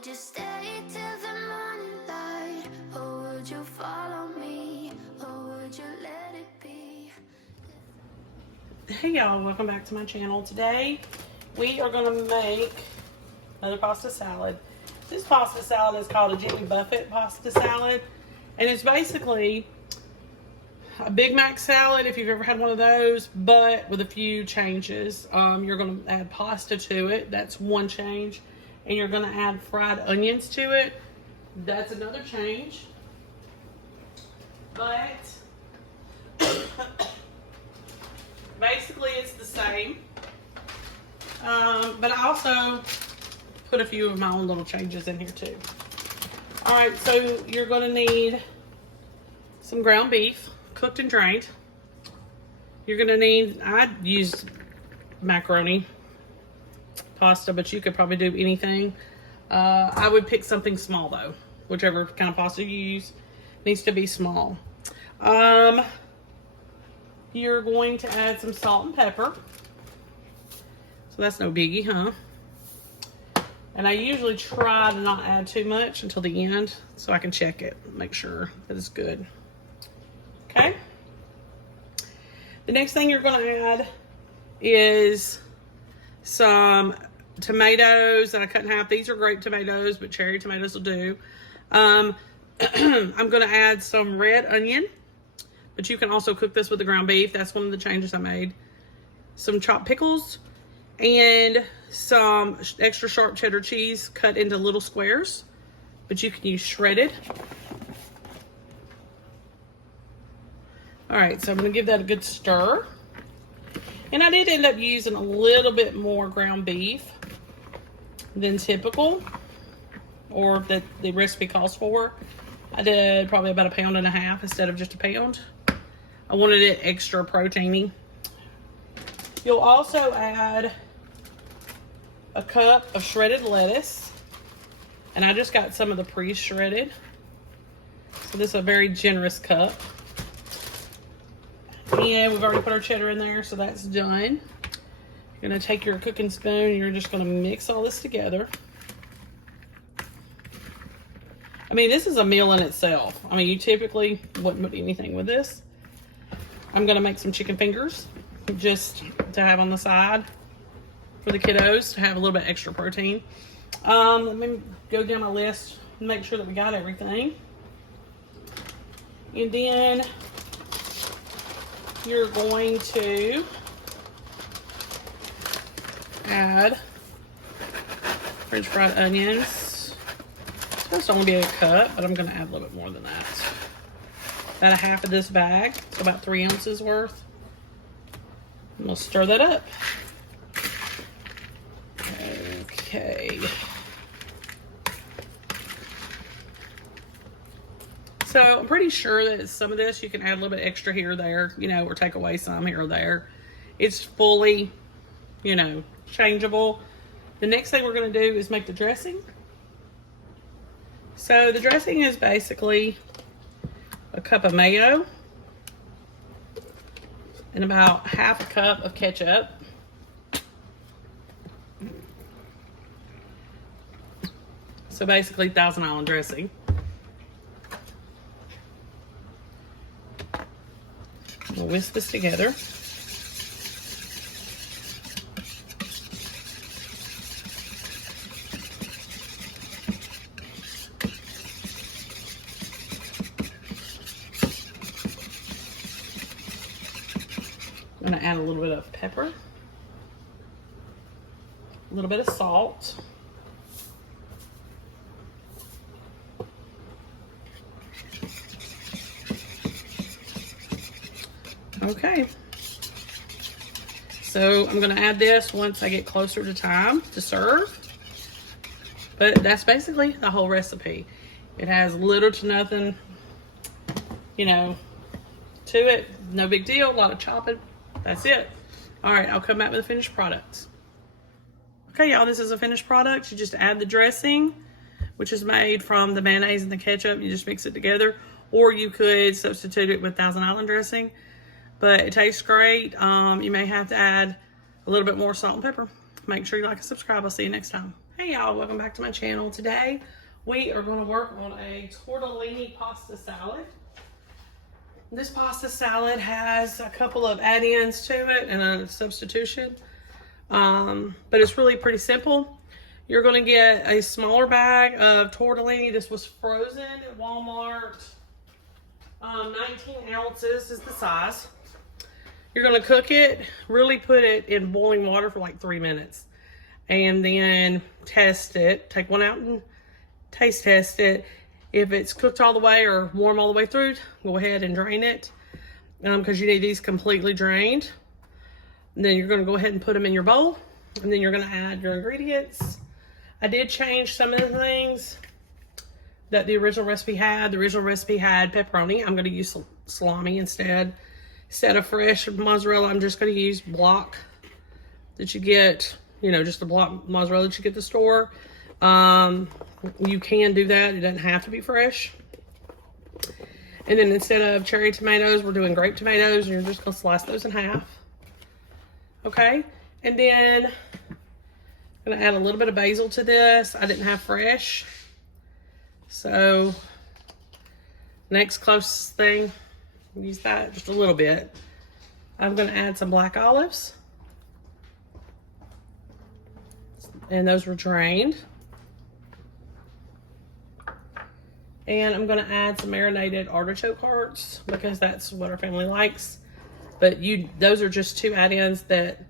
would you stay till the morning light? Or would you follow me? Or would you let it be? Hey y'all, welcome back to my channel. Today we are going to make another pasta salad. This pasta salad is called a Jimmy Buffett pasta salad, and it's basically a Big Mac salad if you've ever had one of those, but with a few changes. You're going to add pasta to it. That's one change. And you're going to add fried onions to it. That's another change. But basically it's the same. But I also put a few of my own little changes in here too. Alright, so you're going to need some ground beef, cooked and drained. You're going to need, I used macaroni pasta, but you could probably do anything. I would pick something small though. Whichever kind of pasta you use needs to be small. You're going to add some salt and pepper. So that's no biggie, huh? And I usually try to not add too much until the end so I can check it, make sure that it's good. Okay? The next thing you're going to add is some tomatoes that I cut in half. These are grape tomatoes, but cherry tomatoes will do. I'm going to add some red onion, but you can also cook this with the ground beef. That's one of the changes I made. Some chopped pickles and some extra sharp cheddar cheese cut into little squares, but you can use shredded. All right, so I'm going to give that a good stir. And I did end up using a little bit more ground beef than typical, or that the recipe calls for. I did probably about 1.5 pounds instead of just a pound. I wanted it extra proteiny. You'll also add a cup of shredded lettuce, and I just got some of the pre-shredded. So this is a very generous cup. And we've already put our cheddar in there, so that's done. You're going to take your cooking spoon and you're just going to mix all this together. I mean, this is a meal in itself. I mean, you typically wouldn't put anything with this. I'm going to make some chicken fingers just to have on the side for the kiddos to have a little bit extra protein. Let me go down my list and make sure that we got everything. And then you're going to add French fried onions. It's supposed to only be a cup, but I'm going to add a little bit more than that. About a half of this bag, so about 3 ounces worth. And we'll stir that up. Okay. So I'm pretty sure that some of this you can add a little bit extra here or there, you know, or take away some here or there. It's fully, you know, changeable. The next thing we're going to do is make the dressing. So the dressing is basically a cup of mayo and about half a cup of ketchup. So basically Thousand Island dressing. We'll whisk this together. I'm going to add a little bit of pepper, a little bit of salt, okay. So I'm going to add this once I get closer to time to serve. But that's basically the whole recipe. It has little to nothing, you know, to it. No big deal. A lot of chopping. That's it. All right, I'll come back with the finished product. Okay, y'all, this is a finished product. You just add the dressing, which is made from the mayonnaise and the ketchup. You just mix it together. Or you could substitute it with Thousand Island dressing. But it tastes great. You may have to add a little bit more salt and pepper. Make sure you like and subscribe. I'll see you next time. Hey y'all, welcome back to my channel. Today we are going to work on a tortellini pasta salad. This pasta salad has a couple of add-ins to it and a substitution, but it's really pretty simple. You're going to get a smaller bag of tortellini. This was frozen at Walmart. 19 ounces is the size. You're going to cook it, really put it in boiling water for like 3 minutes. And then test it. Take one out and taste test it. If it's cooked all the way or warm all the way through, go ahead and drain it. Because you need these completely drained. And then you're going to go ahead and put them in your bowl. And then you're going to add your ingredients. I did change some of the things that the original recipe had. The original recipe had pepperoni. I'm going to use salami instead. Instead of fresh mozzarella, I'm just going to use block that you get, you know, just the block mozzarella that you get at the store. You can do that. It doesn't have to be fresh. And then instead of cherry tomatoes, we're doing grape tomatoes. You're just going to slice those in half. Okay. And then I'm going to add a little bit of basil to this. I didn't have fresh. So next closest thing, use that just a little bit. I'm going to add some black olives. And those were drained. And I'm going to add some marinated artichoke hearts because that's what our family likes. But those are just 2 add-ins that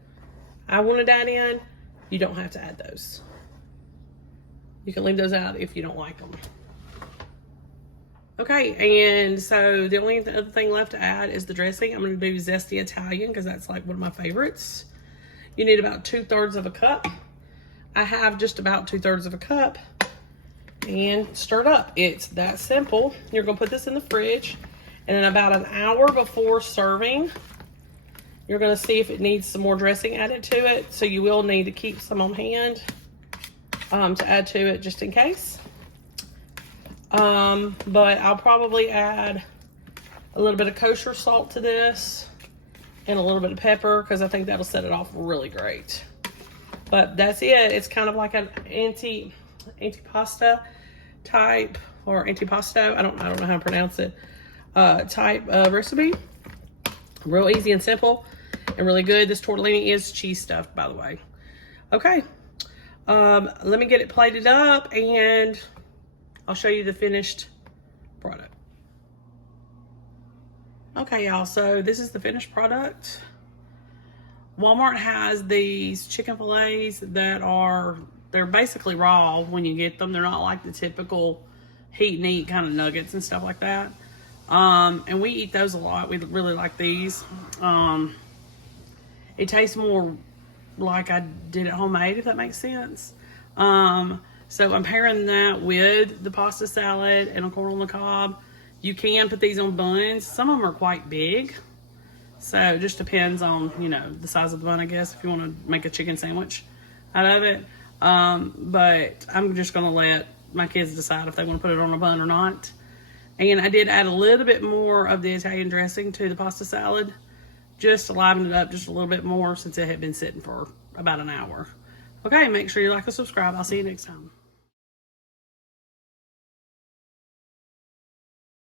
I wanted to add in. You don't have to add those. You can leave those out if you don't like them. Okay, and so the only other thing left to add is the dressing. I'm going to do zesty Italian because that's like one of my favorites. You need about 2/3 of a cup. I have just about 2/3 of a cup. And stir it up. It's that simple. You're going to put this in the fridge. And then about an hour before serving, you're going to see if it needs some more dressing added to it. So you will need to keep some on hand to add to it just in case. But I'll probably add a little bit of kosher salt to this and a little bit of pepper because I think that'll set it off really great. But that's it. It's kind of like an antipasta type or antipasto. I don't know how to pronounce it. Type recipe. Real easy and simple and really good. This tortellini is cheese stuffed, by the way. Okay. Let me get it plated up and I'll show you the finished product. Okay, y'all, so this is the finished product. Walmart has these chicken fillets that they're basically raw when you get them. They're not like the typical heat and eat kind of nuggets and stuff like that. And we eat those a lot. We really like these. It tastes more like I did it homemade, if that makes sense. So I'm pairing that with the pasta salad and a corn on the cob. You can put these on buns. Some of them are quite big. So it just depends on, you know, the size of the bun, I guess, if you want to make a chicken sandwich out of it. But I'm just going to let my kids decide if they want to put it on a bun or not. And I did add a little bit more of the Italian dressing to the pasta salad, just to liven it up just a little bit more since it had been sitting for about an hour. Okay, make sure you like and subscribe. I'll see you next time.